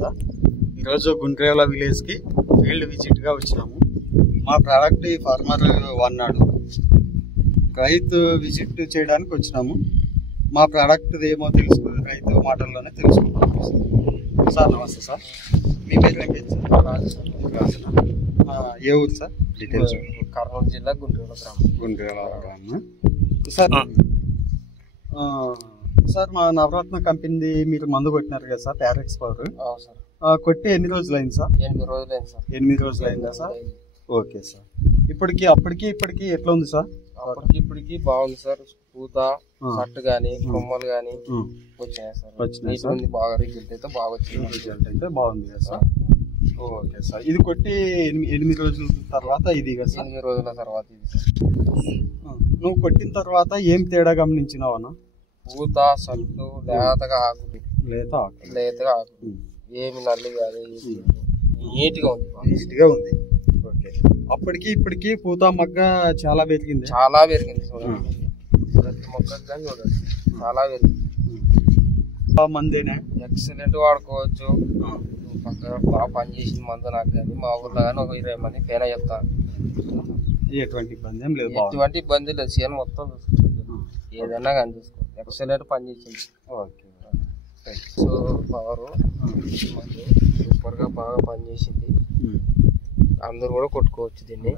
నమస్తే. ఈరోజు గుండ్రేవల విలేజ్కి ఫీల్డ్ విజిట్గా వచ్చినాము. మా ప్రోడక్ట్ ఈ ఫార్మర్ వాడినాడు. రైతు విజిట్ చేయడానికి వచ్చినాము. మా ప్రోడక్ట్ ఏమో రైతు మాటల్లోనే తెలుసుకుంటాం. సార్ నమస్తే సార్, మీ పేరు ఏం పేరు సార్? రాజునా? ఏ ఊరు సార్? డీటెయిల్స్. కర్నూలు జిల్లా గుండ్రేవల గ్రామం. సార్ సార్ మా నవరత్న కంపెనీ మీరు మందు కొట్టినారు కదా సార్, ప్యారెక్స్ పవర్. కొట్టి ఎన్ని రోజులు అయింది సార్? 8 రోజులైంది సార్. 8 రోజులు అయిందా సార్? Okay sir. అప్పటికి ఎట్లా ఉంది సార్? ఇప్పటికి బాగుంది సార్. పూత సట్టు గానీ కొమ్మలు గానీ వచ్చినాయి సార్. బాగా రిజల్ట్ అయితే బాగా వచ్చింది. రిజల్ట్ అయితే బాగుంది కదా సార్? Okay sir. ఇది కొట్టి 8 రోజుల తర్వాత ఇది కదా సార్? 8 రోజుల తర్వాత ఇది. నువ్వు కొట్టిన తర్వాత ఏం తేడా గమనించినావన్నా? పూత సట్టు లేతగా ఆకులు, లేతగా ఆకులు, ఏమి నల్లి కాదు, నీట్గా ఉంది. ఓకే. అప్పటికి ఇప్పటికి పూత మగ్గ చాలా పెరిగింది. చూడండి, ప్రతి మొక్కకు కానీ చూడండి చాలా పెరిగింది. మందేనా? ఎక్సలెంట్ వాడుకోవచ్చు. పక్కన బాగా పనిచేసిన మందు నాకు కానీ మా ఊర్లో కానీ ఒక 20 మంది పైన చెప్తాను. ఎటువంటి ఇబ్బంది ఏం లేదు. ఎటువంటి ఇబ్బంది లేదు. సీఎన్ మొత్తం చూసుకుంటుంది, ఏదైనా కానీ చూసుకో. ఎక్సలెంట్ పనిచేసింది. ఓకే. సో పవర్ సూపర్గా బాగా పనిచేసింది. అందరూ కూడా కొట్టుకోవచ్చు దీన్ని.